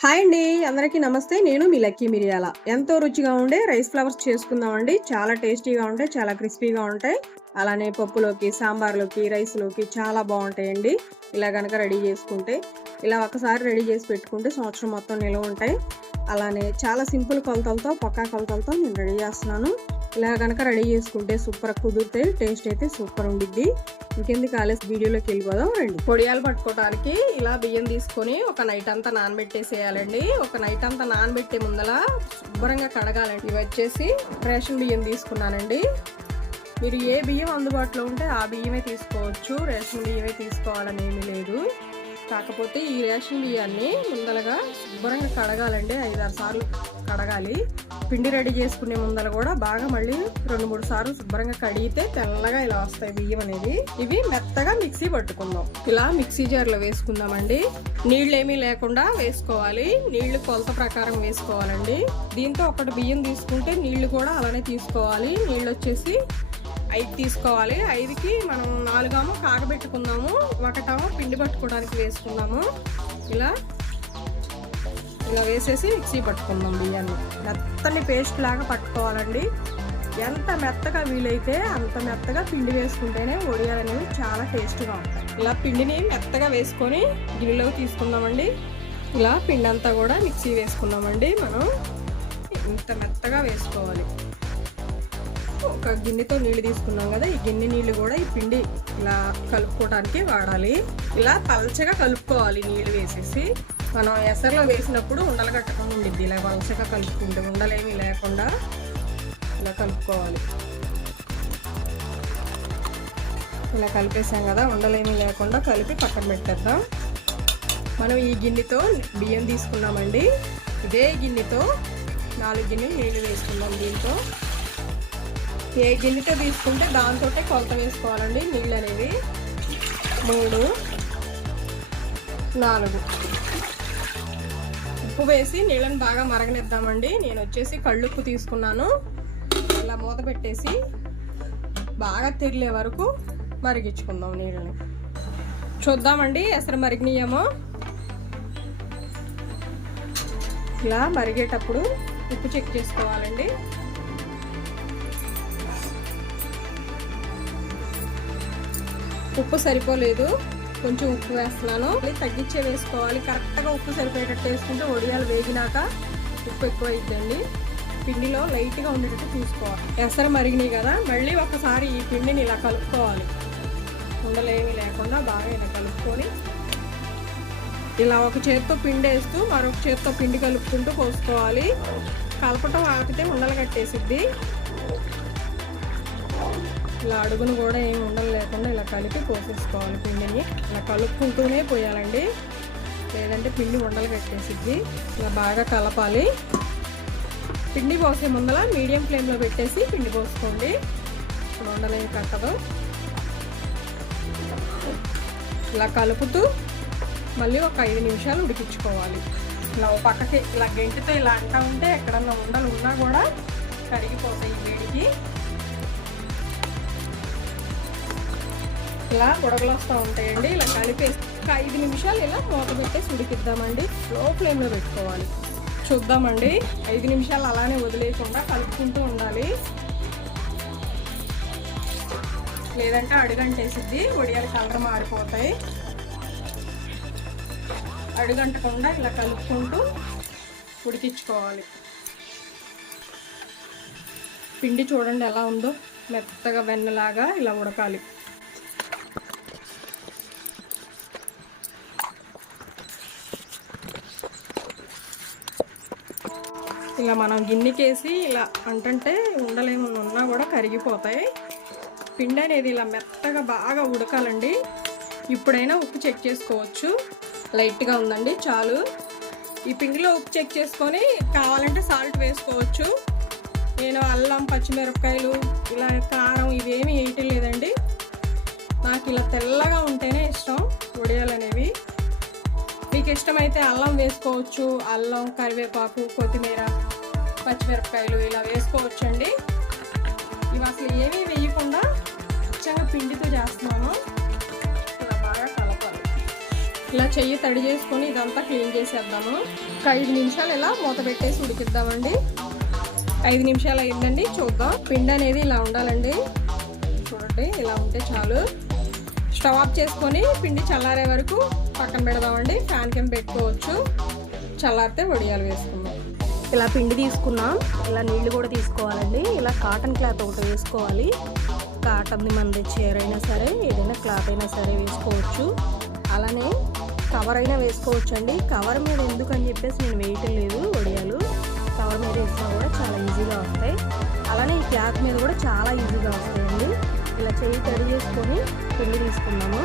Hi అండి అందరికీ నమస్తే. నేను మీ లక్కీ మిరియాల. ఎంతో రుచిగా ఉండే రైస్ ఫ్లవర్స్ చేసుకుందామండి. చాలా టేస్టీగా ఉంటాయి చాలా క్రిస్పీగా ఉంటాయి. అలానే పప్పులోకి సాంబార్లోకి రైస్లోకి చాలా బాగుంటాయండి. ఇలా కనుక రెడీ చేసుకుంటే ఇలా ఒకసారి రెడీ చేసి పెట్టుకుంటే సంవత్సరం మొత్తం నిల్వ ఉంటాయి. అలానే చాలా సింపుల్ కొలతలతో పక్కా కొలతలతో నేను రెడీ చేస్తున్నాను. ఇలా కనుక రెడీ చేసుకుంటే సూపర్ కుదిరితే టేస్ట్ అయితే సూపర్ ఉండిద్ది. ఇంకెందుకు కాలేజ్ వీడియోలోకి వెళ్ళిపోదాం రండి. పొడియాలు పట్టుకోవడానికి ఇలా బియ్యం తీసుకొని ఒక నైట్ అంతా నానబెట్టేసేయాలండి. ఒక నైట్ అంతా నానబెట్టే ముందల శుభ్రంగా కడగాలండి. ఇవి వచ్చేసి రేషన్ బియ్యం తీసుకున్నానండి. మీరు ఏ బియ్యం అందుబాటులో ఉంటే ఆ బియ్యమే తీసుకోవచ్చు. రేషన్ బియ్యమే తీసుకోవాలని ఏమీ లేదు. కాకపోతే ఈ రేషన్ బియ్యాన్ని ముందలగా శుభ్రంగా కడగాలండి. ఐదారు సార్లు కడగాలి. పిండి రెడీ చేసుకునే ముందర కూడా బాగా మళ్ళీ రెండు మూడు సార్లు శుభ్రంగా కడిగితే తెల్లగా ఇలా వస్తాయి బియ్యం అనేది. ఇవి మెత్తగా మిక్సీ పట్టుకుందాం. ఇలా మిక్సీ జార్లో వేసుకుందామండి. నీళ్ళు ఏమీ లేకుండా వేసుకోవాలి. నీళ్ళు కొలత ప్రకారం వేసుకోవాలండి. దీంతో ఒకటి బియ్యం తీసుకుంటే నీళ్ళు కూడా అలానే తీసుకోవాలి. నీళ్ళు వచ్చేసి ఐదు తీసుకోవాలి. ఐదుకి మనం నాలుగాము కాగబెట్టుకుందాము ఒకటామో పిండి పట్టుకోవడానికి వేసుకుందాము. ఇలా. ఇలా వేసేసి మిక్సీ పట్టుకుందాం బియ్యాన్ని. మెత్తని పేస్ట్ లాగా పట్టుకోవాలండి. ఎంత మెత్తగా వీలైతే అంత మెత్తగా పిండి వేసుకుంటేనే ఒడియాలు అనేవి చాలా టేస్ట్గా ఉంటాయి. ఇలా పిండిని మెత్తగా వేసుకొని గిన్నెలోకి తీసుకుందామండి. ఇలా పిండి అంతా కూడా మిక్సీ వేసుకున్నామండి మనం. ఇంత మెత్తగా వేసుకోవాలి. ఒక గిన్నెతో నీళ్ళు తీసుకున్నాం కదా ఈ గిన్నె నీళ్ళు కూడా ఈ పిండి ఇలా కలుపుకోవడానికి వాడాలి. ఇలా పలచగా కలుపుకోవాలి నీళ్ళు వేసేసి. మనం ఎసర్లో వేసినప్పుడు ఉండలు కట్టకుండా ఉండిద్ది. ఇలా పలచగా కలుపుకుంటే ఉండలేమి లేకుండా ఇలా కలుపుకోవాలి. ఇలా కలిపేసాం కదా ఉండలేమి లేకుండా కలిపి పక్కన పెట్టేద్దాం. మనం ఈ గిన్నెతో బియ్యం తీసుకున్నామండి. ఇదే గిన్నెతో నాలుగు గిన్నెలు నీళ్ళు వేసుకుందాం దీంతో. ఏ గిన్నెతో తీసుకుంటే దాంతో కొలత వేసుకోవాలండి నీళ్ళు అనేవి మూడు నాలుగు. ఉప్పు వేసి నీళ్ళని బాగా మరగనిద్దామండి. నేను వచ్చేసి కళ్ళుప్పు తీసుకున్నాను. ఇలా మూత పెట్టేసి బాగా తెరిలే వరకు మరిగించుకుందాం నీళ్ళని. చూద్దామండి ఎసరు మరిగినాయేమో. ఇలా మరిగేటప్పుడు ఉప్పు చెక్ చేసుకోవాలండి. ఉప్పు సరిపోలేదు. కొంచెం ఉప్పు వేస్తున్నాను. తగ్గించే వేసుకోవాలి. కరెక్ట్గా ఉప్పు సరిపోయేటట్టు వేసుకుంటే ఒడియాలు వేగినాక ఉప్పు ఎక్కువ అయిద్దండి పిండిలో లైట్గా ఉండేటట్టు చూసుకోవాలి ఎసరు మరిగినాయి కదా మళ్ళీ ఒకసారి ఈ పిండిని ఇలా కలుపుకోవాలి. ఉండలేమి లేకుండా బాగా ఇలా కలుపుకొని ఇలా ఒక చేత్తో పిండి వేస్తూ మరొక చేత్తో పిండి కలుపుకుంటూ పోసుకోవాలి కలపటం ఆపితే ఉండలు కట్టేసిద్ది. ఇలా అడుగును కూడా ఏమి ఉండలు లేకుండా ఇలా కలిపి పోసేసుకోవాలి పిండిని. ఇలా కలుపుకుంటూనే పోయాలండి. లేదంటే పిండి ఉండలు కట్టేసిద్ది. ఇలా బాగా కలపాలి. పిండి పోసే ముందల మీడియం ఫ్లేమ్లో పెట్టేసి పిండి పోసుకోండి. ఉండలేమి కట్టదు. ఇలా కలుపుతూ మళ్ళీ ఒక ఐదు నిమిషాలు ఉడికించుకోవాలి. ఇలా పక్కకి ఇలా గెంటితో ఇలా అంటా ఉంటే ఎక్కడన్నా ఉండలు ఉన్నా కూడా కరిగిపోతాయి వేడికి. ఇలా బుడగలు వస్తూ ఉంటాయండి. ఇలా కలిపేసి ఒక ఐదు నిమిషాలు ఇలా మూత పెట్టేసి ఉడికిద్దామండి. స్లో ఫ్లేమ్లో పెట్టుకోవాలి. చూద్దామండి. ఐదు నిమిషాలు అలానే వదిలేయకుండా కలుపుకుంటూ ఉండాలి. లేదంటే అడుగంటేసిద్ది. ఒడియాలు కలర్ మారిపోతాయి. అడుగంటకుండా ఇలా కలుపుకుంటూ ఉడికించుకోవాలి. పిండి చూడండి ఎలా ఉందో. మెత్తగా వెన్నలాగా ఇలా ఉడకాలి. ఇలా మనం గిన్నెకేసి ఇలా అంటంటే ఉండలేము ఉన్నా కూడా కరిగిపోతాయి. పిండి అనేది ఇలా మెత్తగా బాగా ఉడకాలండి. ఇప్పుడైనా ఉప్పు చెక్ చేసుకోవచ్చు. లైట్గా ఉందండి చాలు. ఈ పిండిలో ఉప్పు చెక్ చేసుకొని కావాలంటే సాల్ట్ వేసుకోవచ్చు. నేను అల్లం పచ్చిమిరపకాయలు ఇలా కారం ఇవేమి వేయటం లేదండి. నాకు ఇలా తెల్లగా ఉంటేనే ఇష్టం వడియాలు అనేవి మీకు ఇష్టమైతే అల్లం వేసుకోవచ్చు అల్లం కరివేపాకు కొత్తిమీర. పచ్చిమిరపకాయలు ఇలా వేసుకోవచ్చండి. ఇవి అసలు ఏమీ వేయకుండా నిజంగా పిండితో చేస్తున్నాము ఇలా బాగా కలపాలి. ఇలా చెయ్యి తడి చేసుకొని ఇదంతా క్లీన్ చేసేద్దాము. ఒక ఐదు నిమిషాలు ఇలా మూత పెట్టేసి ఉడికిద్దామండి. ఐదు నిమిషాలు అయిందండి చూద్దాం. పిండి అనేది ఇలా ఉండాలండి. చూడండి ఇలా ఉంటే చాలు. స్టవ్ ఆఫ్ చేసుకొని పిండి చల్లారే వరకు పక్కన పెడదామండి. ఫ్యాన్ కింద పెట్టుకోవచ్చు. చల్లారితే వడియాలు వేసుకుందాం. ఇలా పిండి తీసుకున్నాం ఇలా నీళ్ళు కూడా తీసుకోవాలండి. ఇలా కాటన్ క్లాత్ ఒకటి వేసుకోవాలి. కాటన్ది మనది చీర అయినా సరే ఏదైనా క్లాత్ అయినా సరే వేసుకోవచ్చు. అలానే కవర్ అయినా వేసుకోవచ్చు అండి కవర్ మీద ఎందుకని చెప్పేసి నేను వేయటం లేదు వడియాలు కవర్ మీద వేసినా కూడా చాలా ఈజీగా వస్తాయి. అలానే ఈ క్లాత్ మీద కూడా చాలా ఈజీగా వస్తాయండి. ఇలా చేయి తడి చేసుకొని పిండి తీసుకున్నాము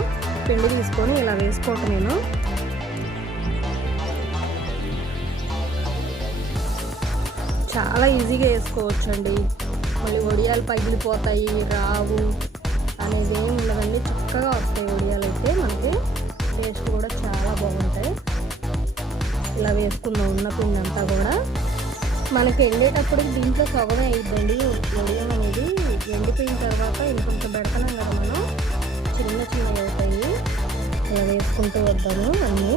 పిండి తీసుకొని ఇలా వేసుకోవటం నేను. చాలా ఈజీగా వేసుకోవచ్చు అండి మళ్ళీ ఒడియాలు పగిలిపోతాయి రావు అనేది ఏమి ఉండదండి చక్కగా వస్తాయి ఒడియాలు అయితే. మనకి టేస్ట్ కూడా చాలా బాగుంటాయి. ఇలా వేసుకున్న ఉన్న పిండి అంతా కూడా. మనకి ఎండేటప్పుడు దీంట్లో సగమే అయిద్దండి. ఒడియం అనేది ఎండిపోయిన తర్వాత ఇంకొంత పెడతాం కదా మనం. చిన్న చిన్నవి అవుతాయి. ఇలా వేసుకుంటూ వద్దాము అన్నీ.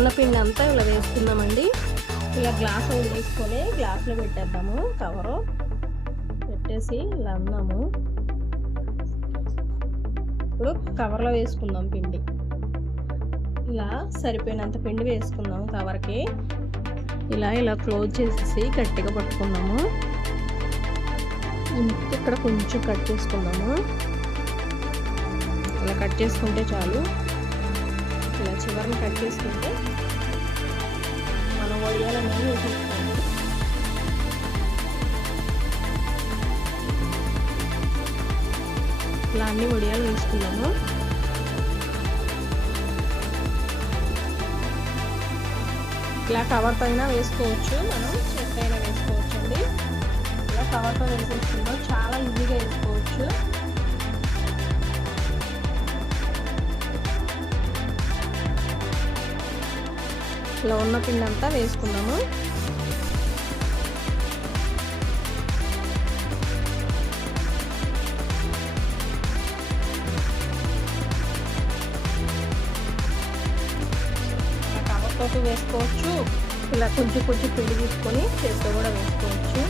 ఉన్న పిండి అంతా ఇలా వేసుకుందామండి. ఇలా గ్లాస్ ఒకటి తీసుకొని గ్లాస్లో పెట్టేద్దాము కవరు పెట్టేసి ఇలా అన్నాము ఇప్పుడు కవర్లో వేసుకుందాం పిండి. ఇలా సరిపోయినంత పిండి వేసుకుందాం కవర్కి ఇలా ఇలా క్లోజ్ చేసేసి గట్టిగా పట్టుకుందాము. ఇక్కడ కొంచెం కట్ చేసుకుందాము. ఇలా కట్ చేసుకుంటే చాలు. ఇలా చివరిని కట్ చేసుకుంటే మనం వడియాలనేవి వేసేసుకోవాలి. ఇలా అన్ని వడియాలు వేసుకున్నాము. ఇలా కవర్తో అయినా వేసుకోవచ్చు. మనం చెత్త అయినా వేసుకోవచ్చు అండి ఇలా కవర్తో వేసేసుకుందాం చాలా ఈజీగా వేసుకోవచ్చు. ఇలా ఉన్న పిండి అంతా వేసుకుందాము. కవర్తో వేసుకోవచ్చు. ఇలా కొంచెం కొంచెం పిండి తీసుకొని చేతితో కూడా వేసుకోవచ్చు.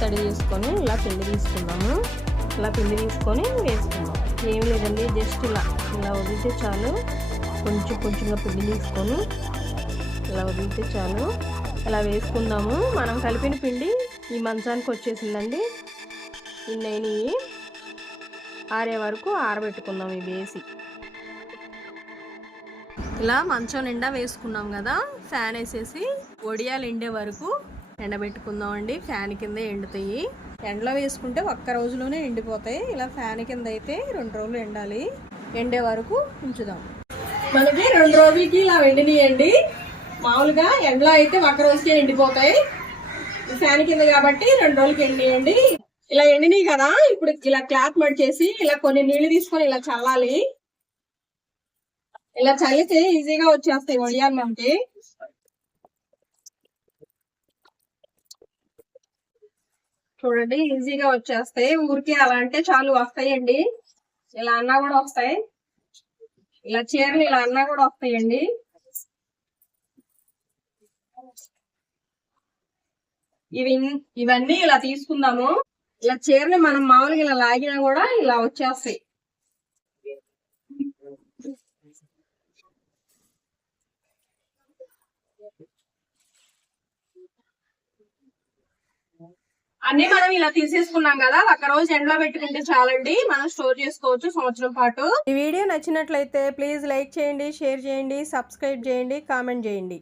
తడి తీసుకొని ఇలా పిండి తీసుకున్నాము ఇలా పిండి తీసుకొని వేసుకున్నాం ఏం లేదండి జస్ట్ ఇలా ఇలా వదిలితే చాలు. కొంచెం కొంచెంగా పిండి తీసుకొని ఇలా వదిలితే చాలు. ఇలా వేసుకుందాము. మనం కలిపిన పిండి ఈ మంచానికి వచ్చేసిందండి. ఇన్నైనవి ఆరే వరకు ఆరబెట్టుకుందాం ఇవి వేసి ఇలా మంచం నిండా వేసుకున్నాం కదా ఫ్యాన్ వేసేసి వడియాలు ఎండే వరకు ఎండబెట్టుకుందాం అండి ఫ్యాన్ కింద ఎండుతాయి. ఎండలో వేసుకుంటే ఒక్క రోజులోనే ఎండిపోతాయి. ఇలా ఫ్యాన్ కింద అయితే రెండు రోజులు ఎండాలి. ఎండే వరకు ఉంచుదాం. మనకి రెండు రోజులకి ఇలా ఎండినాయండి. మామూలుగా ఎండలో అయితే ఒక్క రోజుకే ఎండిపోతాయి. ఫ్యాన్ కింద కాబట్టి రెండు రోజులకి ఎండియండి ఇలా ఎండినాయి కదా. ఇప్పుడు ఇలా క్లాత్ మడిచేసి ఇలా కొన్ని నీళ్ళు తీసుకొని ఇలా చల్లాలి. ఇలా చల్లితే ఈజీగా వచ్చేస్తాయి వడియాలు మనకి. చూడండి ఈజీగా వచ్చేస్తాయి. ఊరికే అలా అంటే చాలు వస్తాయండి. ఇలా అన్నా కూడా వస్తాయి. ఇలా చీరలు ఇలా అన్నా కూడా వస్తాయండి. ఇవి ఇవన్నీ ఇలా తీసుకుందాము. ఇలా చీరని మనం మామూలుగా ఇలా లాగినా కూడా ఇలా వచ్చేస్తాయి. అన్ని మనం ఇలా తీసేసుకున్నాం కదా ఒక రోజు ఎండలో పెట్టుకుంటే చాలండి. మనం స్టోర్ చేసుకోవచ్చు సంవత్సరం పాటు. ఈ వీడియో నచ్చినట్లయితే ప్లీజ్ లైక్ చేయండి షేర్ చేయండి సబ్స్క్రైబ్ చేయండి కామెంట్ చేయండి.